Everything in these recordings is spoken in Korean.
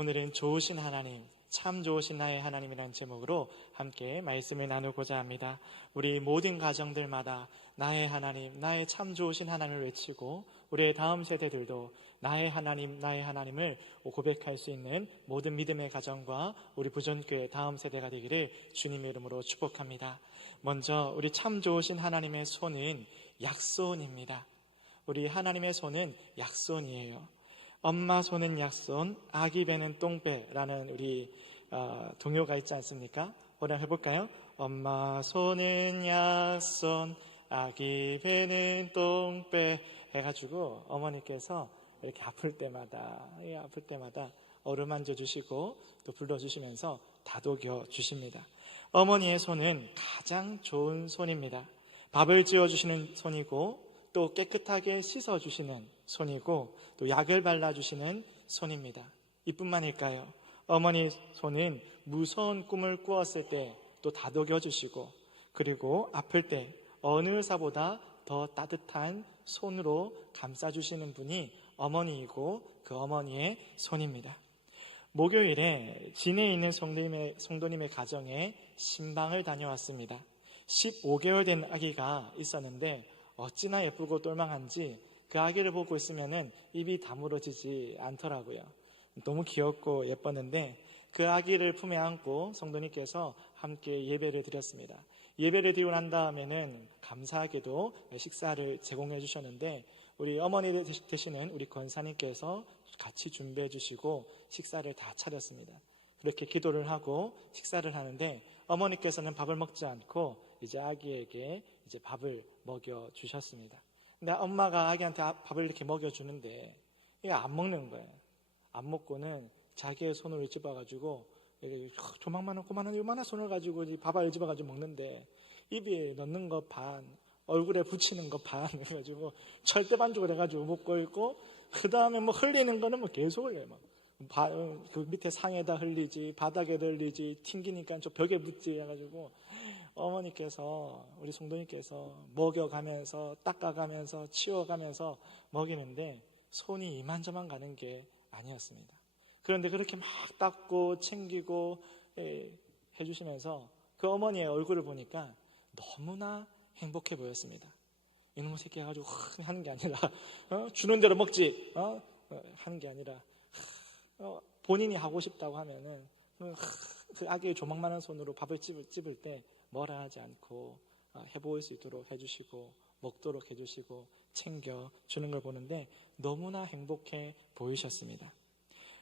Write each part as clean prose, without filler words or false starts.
오늘은 좋으신 하나님, 참 좋으신 나의 하나님이라는 제목으로 함께 말씀을 나누고자 합니다. 우리 모든 가정들마다 나의 하나님, 나의 참 좋으신 하나님을 외치고 우리의 다음 세대들도 나의 하나님, 나의 하나님을 고백할 수 있는 모든 믿음의 가정과 우리 부전교회 다음 세대가 되기를 주님의 이름으로 축복합니다. 먼저 우리 참 좋으신 하나님의 손은 약손입니다. 우리 하나님의 손은 약손이에요. 엄마 손은 약손, 아기 배는 똥배라는 우리 동요가 있지 않습니까? 오늘 해볼까요? 엄마 손은 약손, 아기 배는 똥배 해가지고 어머니께서 이렇게 아플 때마다 어루만져 주시고 또 불러주시면서 다독여 주십니다. 어머니의 손은 가장 좋은 손입니다. 밥을 지어주시는 손이고 또 깨끗하게 씻어주시는 손이고 또 약을 발라주시는 손입니다. 이뿐만일까요? 어머니 손은 무서운 꿈을 꾸었을 때 또 다독여주시고 그리고 아플 때 어느 의사보다 더 따뜻한 손으로 감싸주시는 분이 어머니이고 그 어머니의 손입니다. 목요일에 진해에 있는 성도님의 가정에 신방을 다녀왔습니다. 15개월 된 아기가 있었는데 어찌나 예쁘고 똘망한지 그 아기를 보고 있으면 입이 다물어지지 않더라고요. 너무 귀엽고 예뻤는데 그 아기를 품에 안고 성도님께서 함께 예배를 드렸습니다. 예배를 드리고 난 다음에는 감사하게도 식사를 제공해 주셨는데 우리 어머니 되시는 우리 권사님께서 같이 준비해 주시고 식사를 다 차렸습니다. 그렇게 기도를 하고 식사를 하는데 어머니께서는 밥을 먹지 않고 이제 아기에게 이제 밥을 먹여 주셨습니다. 근데 엄마가 아기한테 밥을 이렇게 먹여 주는데 이거 안 먹는 거예요. 안 먹고는 자기의 손으로 집어가지고 조망만한 꼬만한 요만한 손을 가지고 밥알 집어가지고 먹는데 입에 넣는 거 반, 얼굴에 붙이는 거 반 해가지고 절대반죽을 해가지고 먹고 있고 그 다음에 흘리는 거는 계속 흘려요. 그 밑에 상에다 흘리지, 바닥에 흘리지, 튕기니까 저 벽에 붙지 해가지고 어머니께서 우리 성도님께서 먹여가면서 닦아가면서 치워가면서 먹이는데 손이 이만저만 가는 게 아니었습니다. 그런데 그렇게 막 닦고 챙기고 해주시면서 그 어머니의 얼굴을 보니까 너무나 행복해 보였습니다. 이놈의 새끼 해가지고 하는 게 아니라 주는 대로 먹지 하는 게 아니라 본인이 하고 싶다고 하면은 그 아기의 조망만한 손으로 밥을 찝을 때 뭐라 하지 않고 해보일 수 있도록 해주시고 먹도록 해주시고 챙겨주는 걸 보는데 너무나 행복해 보이셨습니다.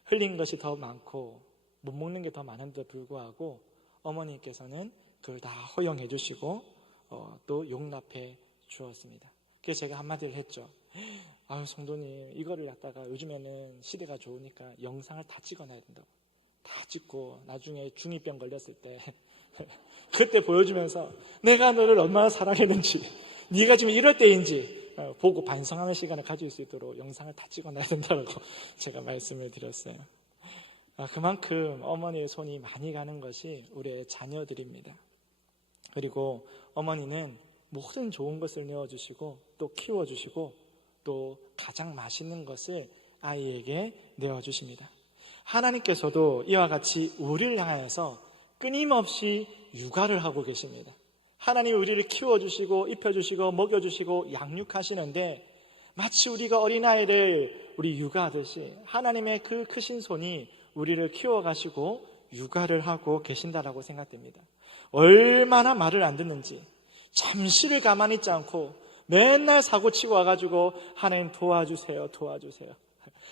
흘린 것이 더 많고 못 먹는 게 더 많은데 불구하고 어머니께서는 그걸 다 허용해 주시고 또 용납해 주었습니다. 그래서 제가 한마디를 했죠. 아유 성도님 이거를 갖다가 요즘에는 시대가 좋으니까 영상을 다 찍어놔야 된다고. 다 찍고 나중에 중2병 걸렸을 때 그때 보여주면서 내가 너를 얼마나 사랑했는지 네가 지금 이럴 때인지 보고 반성하는 시간을 가질 수 있도록 영상을 다 찍어놔야 된다고 제가 말씀을 드렸어요. 그만큼 어머니의 손이 많이 가는 것이 우리의 자녀들입니다. 그리고 어머니는 모든 좋은 것을 내어주시고 또 키워주시고 또 가장 맛있는 것을 아이에게 내어주십니다. 하나님께서도 이와 같이 우리를 향하여서 끊임없이 육아를 하고 계십니다. 하나님이 우리를 키워주시고 입혀주시고 먹여주시고 양육하시는데 마치 우리가 어린아이를 우리 육아하듯이 하나님의 그 크신 손이 우리를 키워가시고 육아를 하고 계신다라고 생각됩니다. 얼마나 말을 안 듣는지 잠시를 가만히 있지 않고 맨날 사고치고 와가지고 하나님 도와주세요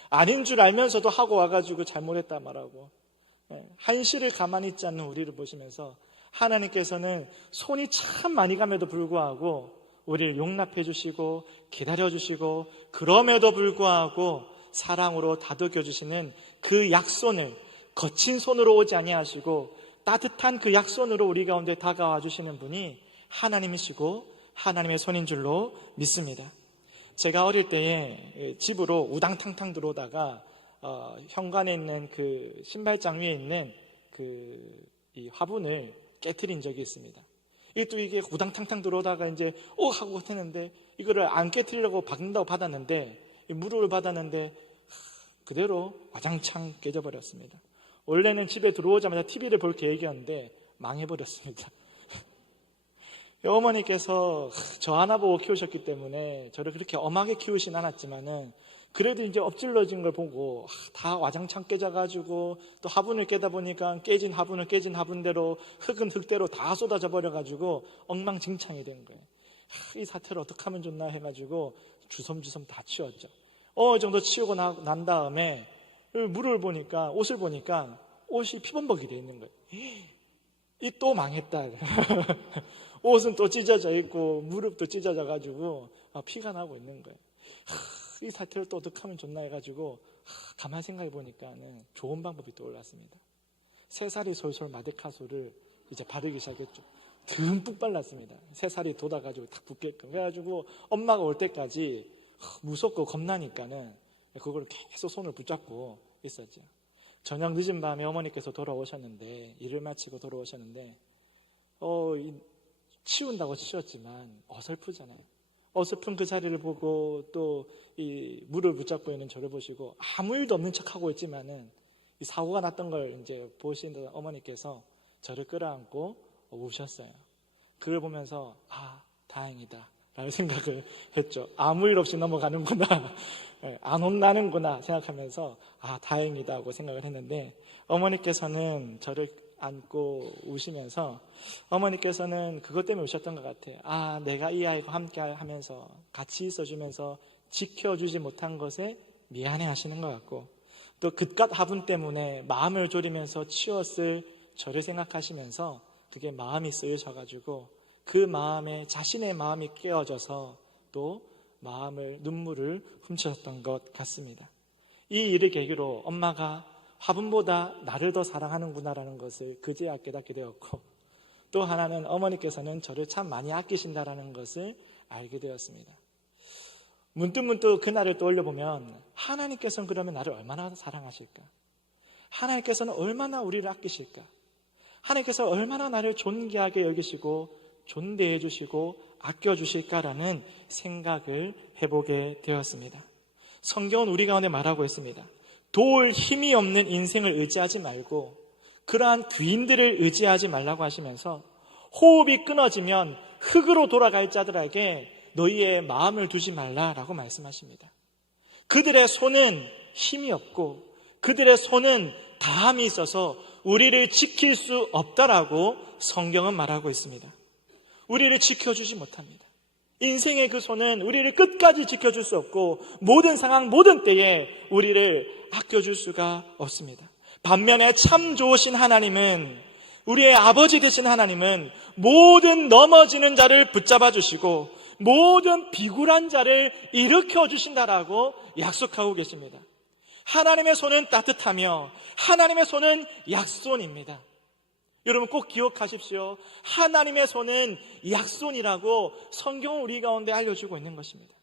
아닌 줄 알면서도 하고 와가지고 잘못했다 말하고 한시를 가만히 있지 않는 우리를 보시면서 하나님께서는 손이 참 많이 감에도 불구하고 우리를 용납해 주시고 기다려 주시고 그럼에도 불구하고 사랑으로 다독여 주시는 그 약손을 거친 손으로 오지 아니하시고 따뜻한 그 약손으로 우리 가운데 다가와 주시는 분이 하나님이시고 하나님의 손인 줄로 믿습니다. 제가 어릴 때에 집으로 우당탕탕 들어오다가 현관에 있는 그 신발장 위에 있는 이 화분을 깨트린 적이 있습니다. 이게 우당탕탕 들어오다가 이제 하고 했는데 이거를 안 깨트리려고 박는다고 받았는데 무릎을 받았는데 그대로 와장창 깨져버렸습니다. 원래는 집에 들어오자마자 TV를 볼 계획이었는데 망해버렸습니다. 어머니께서 저 하나 보고 키우셨기 때문에 저를 그렇게 엄하게 키우진 않았지만은 그래도 이제 엎질러진 걸 보고 다 와장창 깨져가지고 또 화분을 깨다 보니까 깨진 화분대로 흙은 흙대로 다 쏟아져 버려가지고 엉망진창이 된 거예요. 이 사태를 어떻게 하면 좋나 해가지고 주섬주섬 다 치웠죠. 어느 정도 치우고 난 다음에 물을 보니까, 옷을 보니까 옷이 피범벅이 돼 있는 거예요. 이 또 망했다. 옷은 또 찢어져 있고 무릎도 찢어져 가지고 피가 나고 있는 거예요. 이 사태를 또 어떻게 하면 좋나 해가지고 가만 생각해 보니까는 좋은 방법이 떠올랐습니다. 새살이 솔솔 마데카소를 이제 바르기 시작했죠. 듬뿍 발랐습니다. 새살이 돋아가지고 딱 붙게끔 해가지고 엄마가 올 때까지 무섭고 겁나니까는 그걸 계속 손을 붙잡고 있었죠. 저녁 늦은 밤에 어머니께서 돌아오셨는데, 일을 마치고 돌아오셨는데 치운다고 치웠지만 어설프잖아요. 어설픈 그 자리를 보고 또 이 물을 붙잡고 있는 저를 보시고 아무 일도 없는 척하고 있지만은 이 사고가 났던 걸 이제 보신 어머니께서 저를 끌어안고 우셨어요. 그걸 보면서 다행이다 라는 생각을 했죠. 아무 일 없이 넘어가는구나, 안 혼나는구나 생각하면서 다행이다 하고 생각을 했는데, 어머니께서는 저를 안고 우시면서 어머니께서는 그것 때문에 우셨던 것 같아요. 내가 이 아이와 함께 하면서 같이 있어주면서 지켜주지 못한 것에 미안해 하시는 것 같고, 또 그깟 화분 때문에 마음을 졸이면서 치웠을 저를 생각하시면서 그게 마음이 쓰여져가지고 그 마음에 자신의 마음이 깨어져서 또 눈물을 훔쳤던 것 같습니다. 이 일을 계기로 엄마가 화분보다 나를 더 사랑하는구나라는 것을 그제야 깨닫게 되었고, 또 하나는 어머니께서는 저를 참 많이 아끼신다라는 것을 알게 되었습니다. 문득문득 그날을 떠올려보면 하나님께서는 그러면 나를 얼마나 사랑하실까? 하나님께서는 얼마나 우리를 아끼실까? 하나님께서 얼마나 나를 존귀하게 여기시고 존대해 주시고 아껴주실까라는 생각을 해보게 되었습니다. 성경은 우리 가운데 말하고 있습니다. 도울 힘이 없는 인생을 의지하지 말고 그러한 귀인들을 의지하지 말라고 하시면서, 호흡이 끊어지면 흙으로 돌아갈 자들에게 너희의 마음을 두지 말라라고 말씀하십니다. 그들의 손은 힘이 없고 그들의 손은 다함이 있어서 우리를 지킬 수 없다라고 성경은 말하고 있습니다. 우리를 지켜주지 못합니다. 인생의 그 손은 우리를 끝까지 지켜줄 수 없고 모든 상황 모든 때에 우리를 아껴줄 수가 없습니다. 반면에 참 좋으신 하나님은, 우리의 아버지 되신 하나님은 모든 넘어지는 자를 붙잡아 주시고 모든 비굴한 자를 일으켜 주신다라고 약속하고 계십니다. 하나님의 손은 따뜻하며 하나님의 손은 약손입니다. 여러분 꼭 기억하십시오. 하나님의 손은 약손이라고 성경은 우리 가운데 알려주고 있는 것입니다.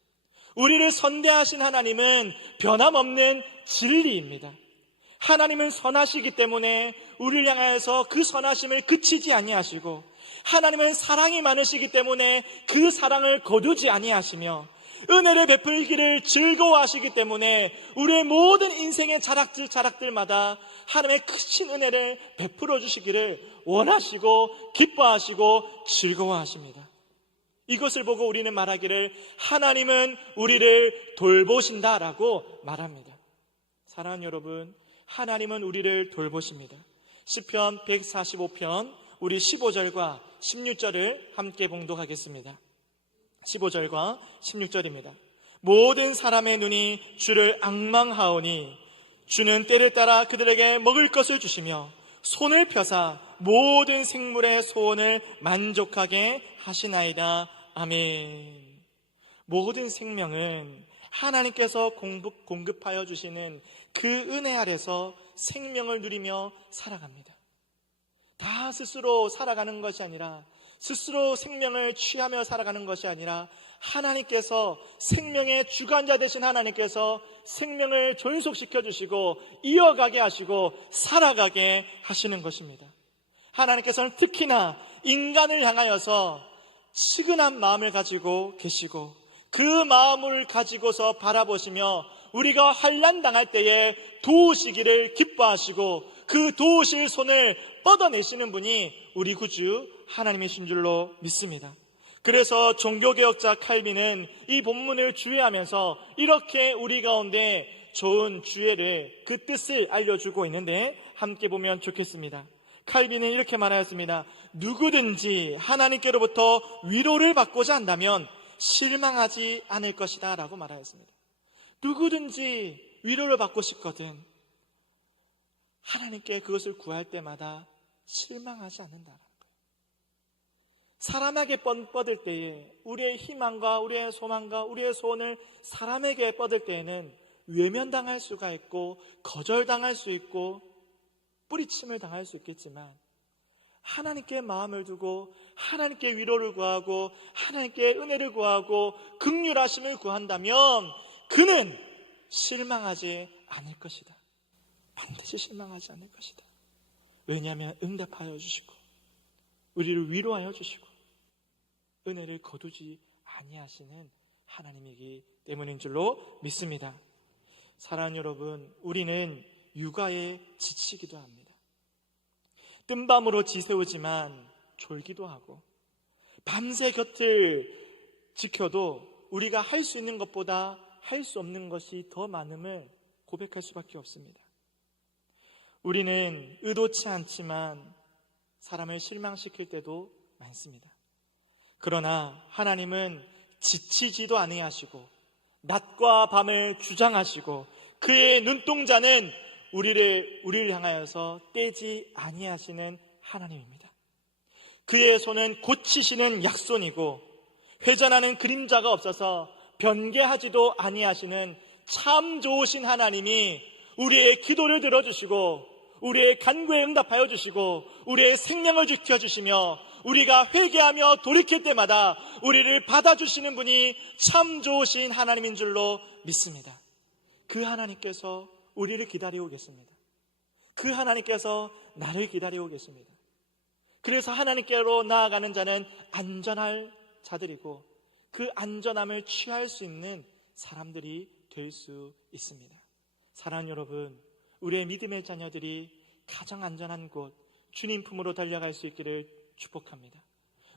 우리를 선대하신 하나님은 변함없는 진리입니다. 하나님은 선하시기 때문에 우리를 향하여서 그 선하심을 그치지 아니하시고, 하나님은 사랑이 많으시기 때문에 그 사랑을 거두지 아니하시며, 은혜를 베풀기를 즐거워하시기 때문에 우리의 모든 인생의 자락들마다 하나님의 크신 은혜를 베풀어 주시기를 원하시고 기뻐하시고 즐거워하십니다. 이것을 보고 우리는 말하기를 하나님은 우리를 돌보신다라고 말합니다. 사랑하는 여러분, 하나님은 우리를 돌보십니다. 시편 145편 우리 15절과 16절을 함께 봉독하겠습니다. 15절과 16절입니다. 모든 사람의 눈이 주를 앙망하오니 주는 때를 따라 그들에게 먹을 것을 주시며 손을 펴사 모든 생물의 소원을 만족하게 하시나이다. 아멘. 모든 생명은 하나님께서 공급하여 주시는 그 은혜 아래서 생명을 누리며 살아갑니다. 다 스스로 살아가는 것이 아니라, 스스로 생명을 취하며 살아가는 것이 아니라, 하나님께서, 생명의 주관자 되신 하나님께서 생명을 존속시켜 주시고 이어가게 하시고 살아가게 하시는 것입니다. 하나님께서는 특히나 인간을 향하여서 측은한 마음을 가지고 계시고 그 마음을 가지고서 바라보시며 우리가 환난 당할 때에 도우시기를 기뻐하시고 그 도우실 손을 뻗어내시는 분이 우리 구주 하나님이신 줄로 믿습니다. 그래서 종교개혁자 칼빈은 이 본문을 주의하면서 이렇게 우리 가운데 좋은 주의를, 그 뜻을 알려주고 있는데 함께 보면 좋겠습니다. 칼빈은 이렇게 말하였습니다. 누구든지 하나님께로부터 위로를 받고자 한다면 실망하지 않을 것이다 라고 말하였습니다. 누구든지 위로를 받고 싶거든 하나님께 그것을 구할 때마다 실망하지 않는다라는 거예요. 사람에게 뻗을 때에 우리의 희망과 우리의 소망과 우리의 소원을 사람에게 뻗을 때에는 외면당할 수가 있고 거절당할 수 있고 뿌리침을 당할 수 있겠지만 하나님께 마음을 두고 하나님께 위로를 구하고 하나님께 은혜를 구하고 긍휼하심을 구한다면 그는 실망하지 않을 것이다. 반드시 실망하지 않을 것이다. 왜냐하면 응답하여 주시고 우리를 위로하여 주시고 은혜를 거두지 아니하시는 하나님이기 때문인 줄로 믿습니다. 사랑하는 여러분, 우리는 육아에 지치기도 합니다. 뜬밤으로 지새우지만 졸기도 하고 밤새 곁을 지켜도 우리가 할 수 있는 것보다 할 수 없는 것이 더 많음을 고백할 수밖에 없습니다. 우리는 의도치 않지만 사람을 실망시킬 때도 많습니다. 그러나 하나님은 지치지도 아니하시고 낮과 밤을 주장하시고 그의 눈동자는 우리를 향하여서 떼지 아니하시는 하나님입니다. 그의 손은 고치시는 약손이고 회전하는 그림자가 없어서 변개하지도 아니하시는 참 좋으신 하나님이 우리의 기도를 들어주시고 우리의 간구에 응답하여 주시고 우리의 생명을 지켜주시며 우리가 회개하며 돌이킬 때마다 우리를 받아주시는 분이 참 좋으신 하나님인 줄로 믿습니다. 그 하나님께서 우리를 기다리고 계십니다. 그 하나님께서 나를 기다리고 계십니다. 그래서 하나님께로 나아가는 자는 안전할 자들이고 그 안전함을 취할 수 있는 사람들이 될 수 있습니다. 사랑하는 여러분, 우리의 믿음의 자녀들이 가장 안전한 곳 주님 품으로 달려갈 수 있기를 축복합니다.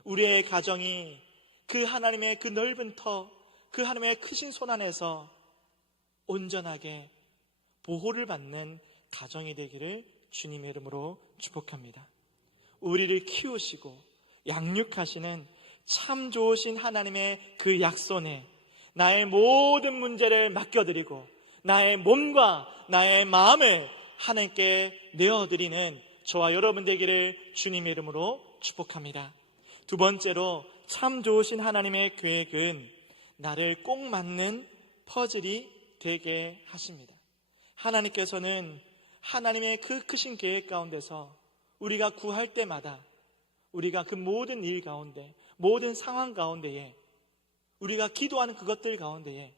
우리의 가정이 그 하나님의 그 넓은 터, 그 하나님의 크신 손 안에서 온전하게 보호를 받는 가정이 되기를 주님의 이름으로 축복합니다. 우리를 키우시고 양육하시는 참 좋으신 하나님의 그 약손에 나의 모든 문제를 맡겨드리고 나의 몸과 나의 마음을 하나님께 내어드리는 저와 여러분 되기를 주님의 이름으로 축복합니다. 두 번째로 참 좋으신 하나님의 계획은 나를 꼭 맞는 퍼즐이 되게 하십니다. 하나님께서는 하나님의 그 크신 계획 가운데서 우리가 구할 때마다 우리가 그 모든 일 가운데 모든 상황 가운데에 우리가 기도하는 그것들 가운데에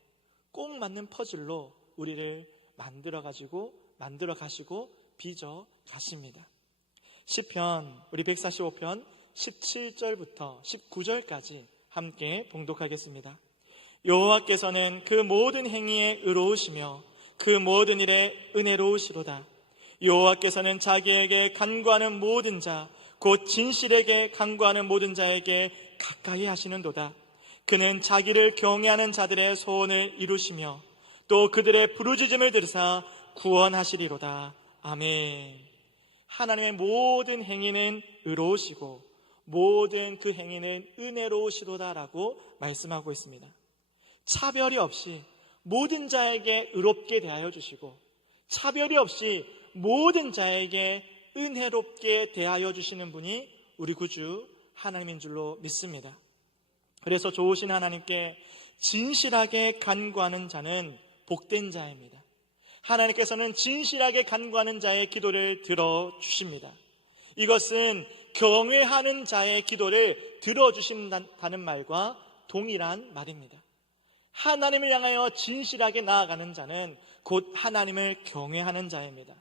꼭 맞는 퍼즐로 우리를 만들어 가시고 빚어 가십니다. 시편 우리 145편 17절부터 19절까지 함께 봉독하겠습니다. 여호와께서는 그 모든 행위에 의로우시며 그 모든 일에 은혜로우시로다. 여호와께서는 자기에게 간구하는 모든 자 곧 진실에게 간구하는 모든 자에게 가까이 하시는도다. 그는 자기를 경외하는 자들의 소원을 이루시며 또 그들의 부르짖음을 들으사 구원하시리로다. 아멘. 하나님의 모든 행위는 의로우시고 모든 그 행위는 은혜로우시로다라고 말씀하고 있습니다. 차별이 없이 모든 자에게 의롭게 대하여 주시고 차별이 없이 모든 자에게 은혜롭게 대하여 주시는 분이 우리 구주 하나님인 줄로 믿습니다. 그래서 좋으신 하나님께 진실하게 간구하는 자는 복된 자입니다. 하나님께서는 진실하게 간구하는 자의 기도를 들어주십니다. 이것은 경외하는 자의 기도를 들어주신다는 말과 동일한 말입니다. 하나님을 향하여 진실하게 나아가는 자는 곧 하나님을 경외하는 자입니다.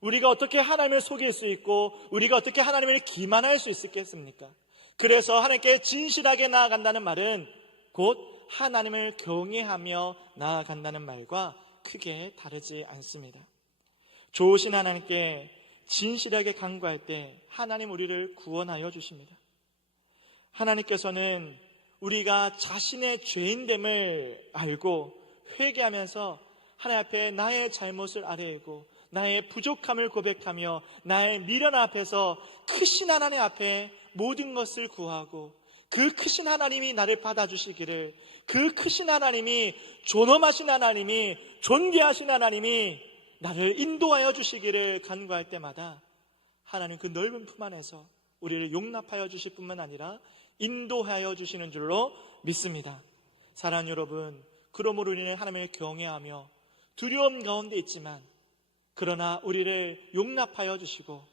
우리가 어떻게 하나님을 속일 수 있고 우리가 어떻게 하나님을 기만할 수 있겠습니까? 그래서 하나님께 진실하게 나아간다는 말은 곧 하나님을 경외하며 나아간다는 말과 크게 다르지 않습니다. 좋으신 하나님께 진실하게 간구할 때 하나님 우리를 구원하여 주십니다. 하나님께서는 우리가 자신의 죄인됨을 알고 회개하면서 하나님 앞에 나의 잘못을 아뢰고 나의 부족함을 고백하며 나의 미련 앞에서 크신 하나님 앞에 모든 것을 구하고 그 크신 하나님이 나를 받아주시기를, 그 크신 하나님이, 존엄하신 하나님이, 존귀하신 하나님이 나를 인도하여 주시기를 간구할 때마다 하나님 그 넓은 품 안에서 우리를 용납하여 주실 뿐만 아니라 인도하여 주시는 줄로 믿습니다. 사랑하는 여러분, 그러므로 우리는 하나님을 경외하며 두려움 가운데 있지만 그러나 우리를 용납하여 주시고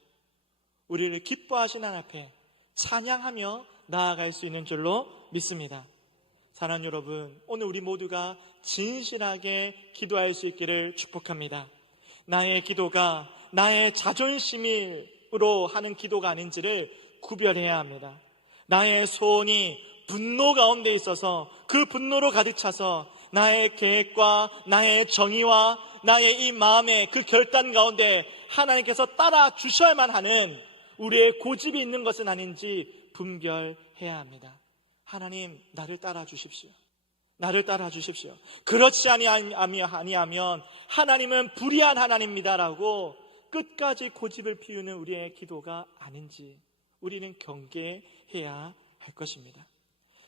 우리를 기뻐하신 하나님 앞에 찬양하며 나아갈 수 있는 줄로 믿습니다. 사랑하는 여러분, 오늘 우리 모두가 진실하게 기도할 수 있기를 축복합니다. 나의 기도가 나의 자존심으로 하는 기도가 아닌지를 구별해야 합니다. 나의 소원이 분노 가운데 있어서 그 분노로 가득 차서 나의 계획과 나의 정의와 나의 이 마음의 그 결단 가운데 하나님께서 따라 주셔야만 하는 우리의 고집이 있는 것은 아닌지 분별해야 합니다. 하나님, 나를 따라 주십시오. 나를 따라 주십시오. 그렇지 아니하면 하나님은 불의한 하나님입니다라고 끝까지 고집을 피우는 우리의 기도가 아닌지 우리는 경계해야 할 것입니다.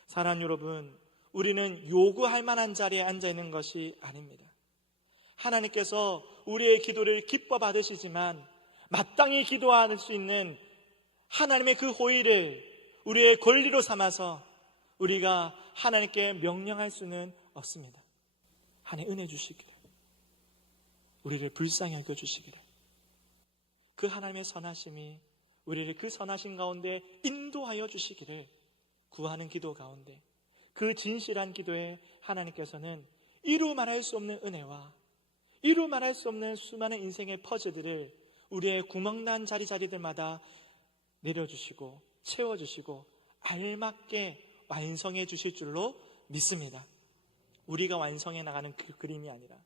사랑하는 여러분, 우리는 요구할 만한 자리에 앉아 있는 것이 아닙니다. 하나님께서 우리의 기도를 기뻐 받으시지만 마땅히 기도할 수 있는 하나님의 그 호의를 우리의 권리로 삼아서 우리가 하나님께 명령할 수는 없습니다. 하나님 은혜 주시기를, 우리를 불쌍히 여겨 주시기를, 그 하나님의 선하심이 우리를 그 선하심 가운데 인도하여 주시기를 구하는 기도 가운데 그 진실한 기도에 하나님께서는 이루 말할 수 없는 은혜와 이루 말할 수 없는 수많은 인생의 퍼즐들을 우리의 구멍난 자리자리들마다 내려주시고 채워주시고 알맞게 완성해 주실 줄로 믿습니다. 우리가 완성해 나가는 그 그림이 아니라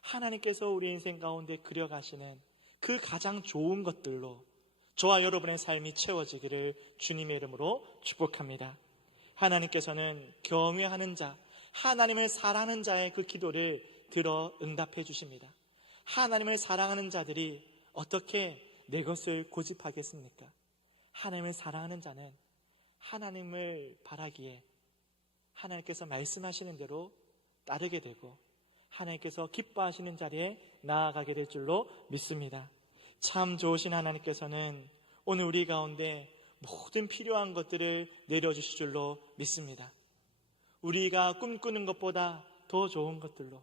하나님께서 우리 인생 가운데 그려가시는 그 가장 좋은 것들로 저와 여러분의 삶이 채워지기를 주님의 이름으로 축복합니다. 하나님께서는 경외하는 자, 하나님을 사랑하는 자의 그 기도를 들어 응답해 주십니다. 하나님을 사랑하는 자들이 어떻게 내 것을 고집하겠습니까? 하나님을 사랑하는 자는 하나님을 바라기에 하나님께서 말씀하시는 대로 따르게 되고 하나님께서 기뻐하시는 자리에 나아가게 될 줄로 믿습니다. 참 좋으신 하나님께서는 오늘 우리 가운데 모든 필요한 것들을 내려주실 줄로 믿습니다. 우리가 꿈꾸는 것보다 더 좋은 것들로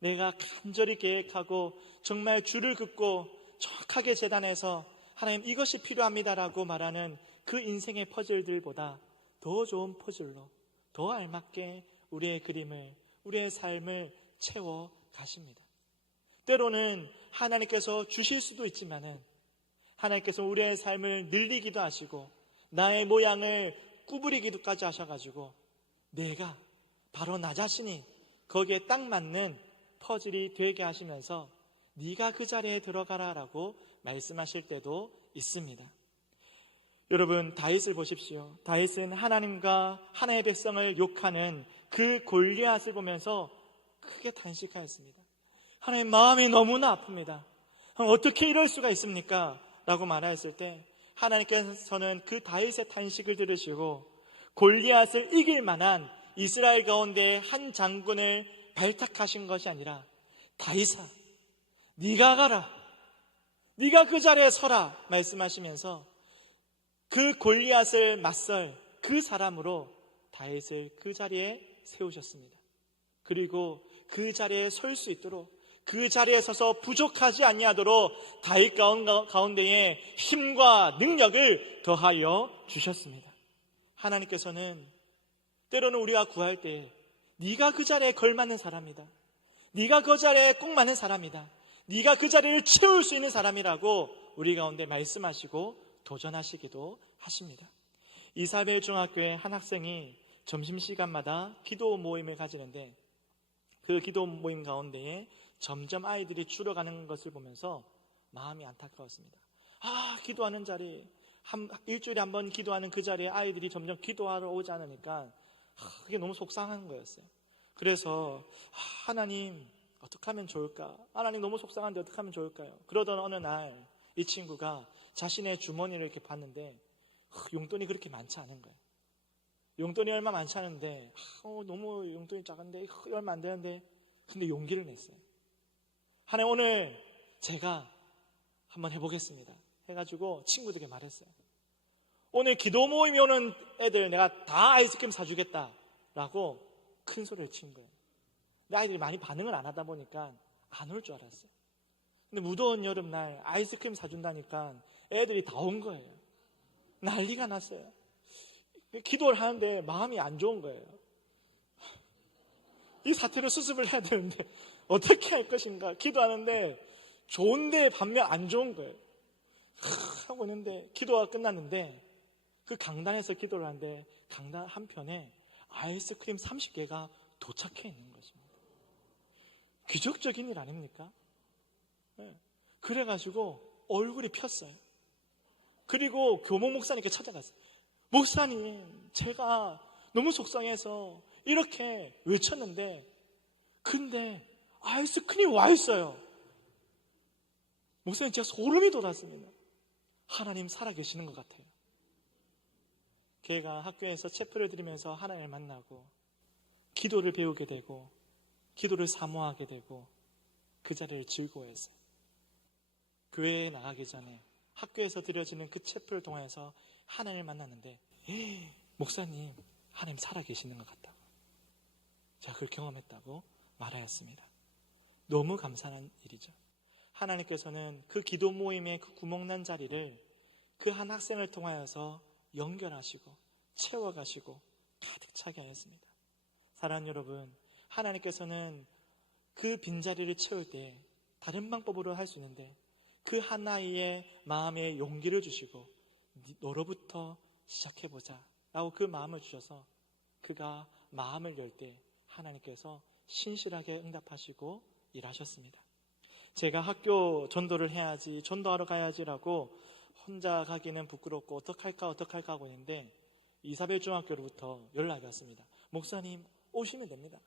내가 간절히 계획하고 정말 줄을 긋고 정확하게 재단해서 하나님 이것이 필요합니다라고 말하는 그 인생의 퍼즐들보다 더 좋은 퍼즐로 더 알맞게 우리의 그림을, 우리의 삶을 채워 가십니다. 때로는 하나님께서 주실 수도 있지만은 하나님께서 우리의 삶을 늘리기도 하시고 나의 모양을 구부리기도까지 하셔가지고 내가 바로 나 자신이 거기에 딱 맞는 퍼즐이 되게 하시면서 네가 그 자리에 들어가라라고 말씀하실 때도 있습니다. 여러분, 다윗을 보십시오. 다윗은 하나님과 하나님의 백성을 욕하는 그 골리앗을 보면서 크게 탄식하였습니다. 하나님, 마음이 너무나 아픕니다. 어떻게 이럴 수가 있습니까? 라고 말하였을 때 하나님께서는 그 다윗의 탄식을 들으시고 골리앗을 이길 만한 이스라엘 가운데 한 장군을 발탁하신 것이 아니라 다윗아, 네가 가라, 네가 그 자리에 서라 말씀하시면서 그 골리앗을 맞설 그 사람으로 다윗을 그 자리에 세우셨습니다. 그리고 그 자리에 설 수 있도록 그 자리에 서서 부족하지 아니하도록 다윗 가운데에 힘과 능력을 더하여 주셨습니다. 하나님께서는 때로는 우리가 구할 때 네가 그 자리에 걸맞는 사람이다, 네가 그 자리에 꼭 맞는 사람이다, 네가 그 자리를 채울 수 있는 사람이라고 우리 가운데 말씀하시고 도전하시기도 하십니다. 이사벨 중학교의 한 학생이 점심시간마다 기도 모임을 가지는데 그 기도 모임 가운데에 점점 아이들이 줄어가는 것을 보면서 마음이 안타까웠습니다. 기도하는 자리, 일주일에 한 번 기도하는 그 자리에 아이들이 점점 기도하러 오지 않으니까 그게 너무 속상한 거였어요. 그래서 하나님 어떻게 하면 좋을까? 하나님 너무 속상한데 어떻게 하면 좋을까요? 그러던 어느 날 이 친구가 자신의 주머니를 이렇게 봤는데 용돈이 그렇게 많지 않은 거예요. 용돈이 얼마 많지 않은데 너무 용돈이 작은데 얼마 안 되는데 근데 용기를 냈어요. 하나님 오늘 제가 한번 해보겠습니다 해가지고 친구들에게 말했어요. 오늘 기도 모임이 오는 애들 내가 다 아이스크림 사주겠다 라고 큰 소리를 친 거예요. 근데 아이들이 많이 반응을 안 하다 보니까 안 올 줄 알았어요. 근데 무더운 여름날 아이스크림 사준다니까 애들이 다 온 거예요. 난리가 났어요. 기도를 하는데 마음이 안 좋은 거예요. 이 사태를 수습을 해야 되는데 어떻게 할 것인가. 기도하는데 좋은데 반면 안 좋은 거예요. 하고 있는데 기도가 끝났는데 그 강단에서 기도를 하는데 강단 한편에 아이스크림 30개가 도착해 있는 것입니다. 기적적인 일 아닙니까? 네. 그래가지고 얼굴이 폈어요. 그리고 교목 목사님께 찾아갔어요. 목사님, 제가 너무 속상해서 이렇게 외쳤는데 근데 아이스크림이 와 있어요. 목사님, 제가 소름이 돋았습니다. 하나님 살아계시는 것 같아요. 걔가 학교에서 체프를 드리면서 하나님을 만나고 기도를 배우게 되고 기도를 사모하게 되고 그 자리를 즐거워했어요. 교회에 나가기 전에 학교에서 드려지는 그 체프를 통해서 하나님을 만났는데 목사님, 하나님 살아계시는 것 같다고 제가 그걸 경험했다고 말하였습니다. 너무 감사한 일이죠. 하나님께서는 그 기도 모임의 그 구멍난 자리를 그 한 학생을 통하여서 연결하시고 채워가시고 가득 차게 하였습니다. 사랑하는 여러분, 하나님께서는 그 빈자리를 채울 때 다른 방법으로 할 수 있는데 그 한 아이의 마음에 용기를 주시고 너로부터 시작해보자 라고 그 마음을 주셔서 그가 마음을 열 때 하나님께서 신실하게 응답하시고 일하셨습니다. 제가 학교 전도를 해야지, 전도하러 가야지라고 혼자 가기는 부끄럽고 어떡할까 하고 있는데 이사벨 중학교로부터 연락이 왔습니다. 목사님 오시면 됩니다.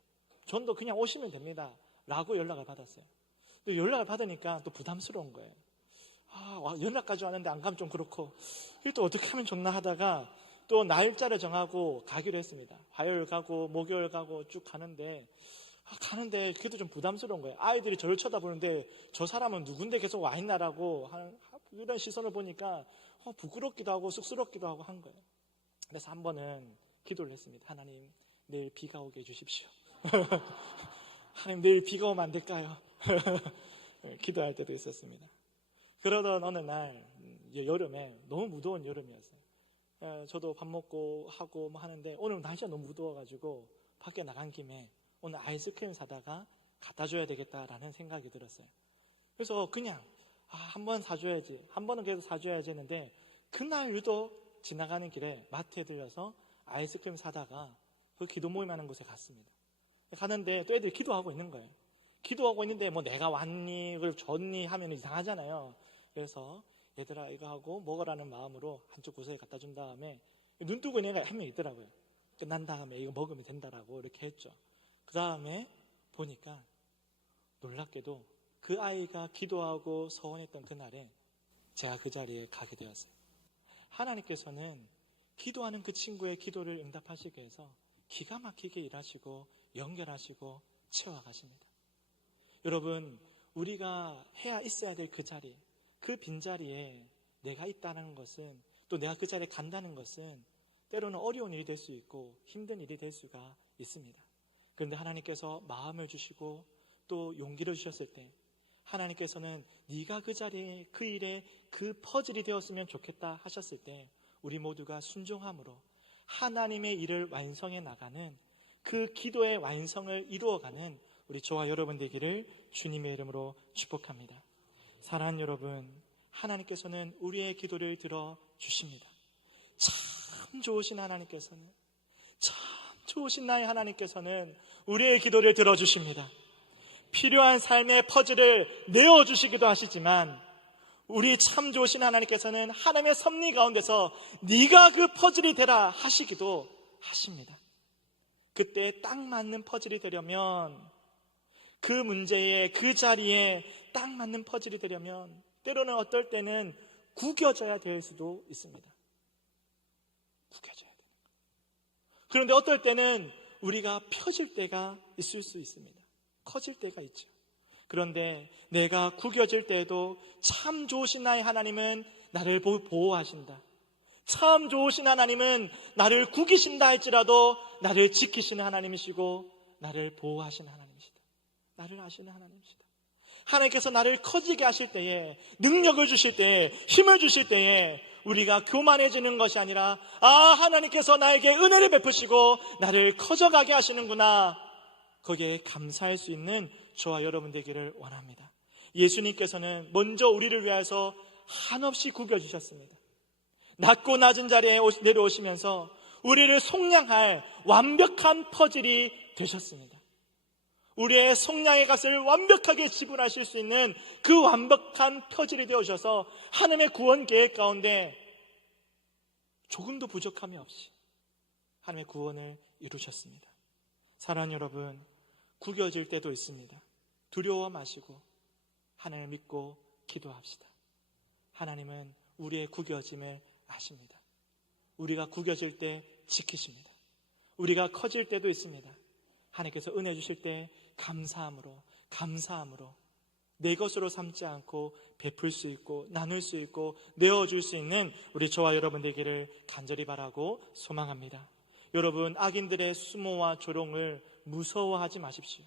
전도 그냥 오시면 됩니다 라고 연락을 받았어요. 또 연락을 받으니까 또 부담스러운 거예요. 연락까지 왔는데 안 가면 좀 그렇고 이게 또 어떻게 하면 좋나 하다가 또 날짜를 정하고 가기로 했습니다. 화요일 가고 목요일 가고 쭉 가는데 그래도 좀 부담스러운 거예요. 아이들이 저를 쳐다보는데 저 사람은 누군데 계속 와 있나라고 하는 이런 시선을 보니까 부끄럽기도 하고 쑥스럽기도 하고 한 거예요. 그래서 한 번은 기도를 했습니다. 하나님, 내일 비가 오게 해주십시오. 하나님, 내일 비가 오면 안 될까요? 기도할 때도 있었습니다. 그러던 어느 날 여름에 너무 무더운 여름이었어요. 저도 밥 먹고 하고 하는데 오늘 날씨가 너무 무더워가지고 밖에 나간 김에 오늘 아이스크림 사다가 갖다 줘야 되겠다라는 생각이 들었어요. 그래서 그냥 한 번 사줘야지, 한 번은 계속 사줘야지 했는데 그날 유독 지나가는 길에 마트에 들려서 아이스크림 사다가 그 기도 모임 하는 곳에 갔습니다. 가는데 또 애들이 기도하고 있는 거예요. 기도하고 있는데 뭐 내가 왔니, 그걸 줬니 하면 이상하잖아요. 그래서 얘들아 이거 하고 먹으라는 마음으로 한쪽 구석에 갖다 준 다음에 눈 뜨고 있는 애가 한 명 있더라고요. 끝난 다음에 이거 먹으면 된다라고 이렇게 했죠. 그 다음에 보니까 놀랍게도 그 아이가 기도하고 서원했던 그날에 제가 그 자리에 가게 되었어요. 하나님께서는 기도하는 그 친구의 기도를 응답하시기 위해서 기가 막히게 일하시고 연결하시고 채워가십니다. 여러분, 우리가 해야 있어야 될 그 자리, 그 빈자리에 내가 있다는 것은, 또 내가 그 자리에 간다는 것은 때로는 어려운 일이 될 수 있고 힘든 일이 될 수가 있습니다. 그런데 하나님께서 마음을 주시고 또 용기를 주셨을 때 하나님께서는 네가 그 자리에 그 일에 그 퍼즐이 되었으면 좋겠다 하셨을 때 우리 모두가 순종함으로 하나님의 일을 완성해 나가는 그 기도의 완성을 이루어가는 우리 저와 여러분 되기를 주님의 이름으로 축복합니다. 사랑하는 여러분, 하나님께서는 우리의 기도를 들어주십니다. 참 좋으신 하나님께서는, 참 좋으신 나의 하나님께서는 우리의 기도를 들어주십니다. 필요한 삶의 퍼즐을 내어주시기도 하시지만 우리 참 좋으신 하나님께서는 하나님의 섭리 가운데서 네가 그 퍼즐이 되라 하시기도 하십니다. 그때 딱 맞는 퍼즐이 되려면, 그 문제에 그 자리에 딱 맞는 퍼즐이 되려면 때로는 어떨 때는 구겨져야 될 수도 있습니다. 구겨져야 돼요. 그런데 어떨 때는 우리가 펴질 때가 있을 수 있습니다. 커질 때가 있죠. 그런데 내가 구겨질 때에도 참 좋으신 나의 하나님은 나를 보호하신다. 참 좋으신 하나님은 나를 구기신다 할지라도 나를 지키시는 하나님이시고 나를 보호하시는 하나님이시다. 나를 아시는 하나님이시다. 하나님께서 나를 커지게 하실 때에, 능력을 주실 때에, 힘을 주실 때에 우리가 교만해지는 것이 아니라 하나님께서 나에게 은혜를 베푸시고 나를 커져가게 하시는구나, 거기에 감사할 수 있는 저와 여러분 되기를 원합니다. 예수님께서는 먼저 우리를 위해서 한없이 구겨주셨습니다. 낮고 낮은 자리에 내려오시면서 우리를 속량할 완벽한 퍼즐이 되셨습니다. 우리의 속량의 값을 완벽하게 지불하실 수 있는 그 완벽한 퍼즐이 되어주셔서 하나님의 구원 계획 가운데 조금도 부족함이 없이 하나님의 구원을 이루셨습니다. 사랑하는 여러분, 구겨질 때도 있습니다. 두려워 마시고 하나님을 믿고 기도합시다. 하나님은 우리의 구겨짐을 아십니다. 우리가 구겨질 때 지키십니다. 우리가 커질 때도 있습니다. 하나님께서 은혜 주실 때 감사함으로 내 것으로 삼지 않고 베풀 수 있고 나눌 수 있고 내어줄 수 있는 우리 저와 여러분 되기를 간절히 바라고 소망합니다. 여러분, 악인들의 수모와 조롱을 무서워하지 마십시오.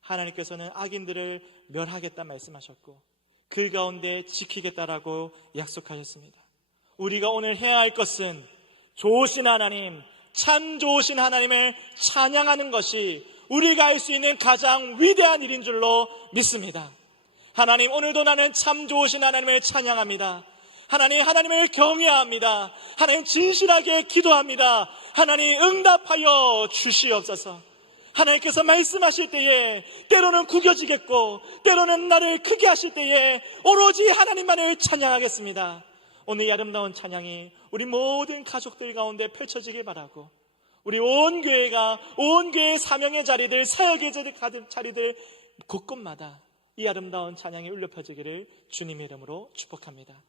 하나님께서는 악인들을 멸하겠다 말씀하셨고 그 가운데 지키겠다라고 약속하셨습니다. 우리가 오늘 해야 할 것은 좋으신 하나님, 참 좋으신 하나님을 찬양하는 것이 우리가 할 수 있는 가장 위대한 일인 줄로 믿습니다. 하나님, 오늘도 나는 참 좋으신 하나님을 찬양합니다. 하나님을 경외합니다. 하나님, 진실하게 기도합니다. 하나님, 응답하여 주시옵소서. 하나님께서 말씀하실 때에 때로는 구겨지겠고 때로는 나를 크게 하실 때에 오로지 하나님만을 찬양하겠습니다. 오늘 이 아름다운 찬양이 우리 모든 가족들 가운데 펼쳐지길 바라고, 우리 온 교회가, 온 교회의 사명의 자리들, 사역의 자리들 곳곳마다 이 아름다운 찬양이 울려 펴지기를 주님의 이름으로 축복합니다.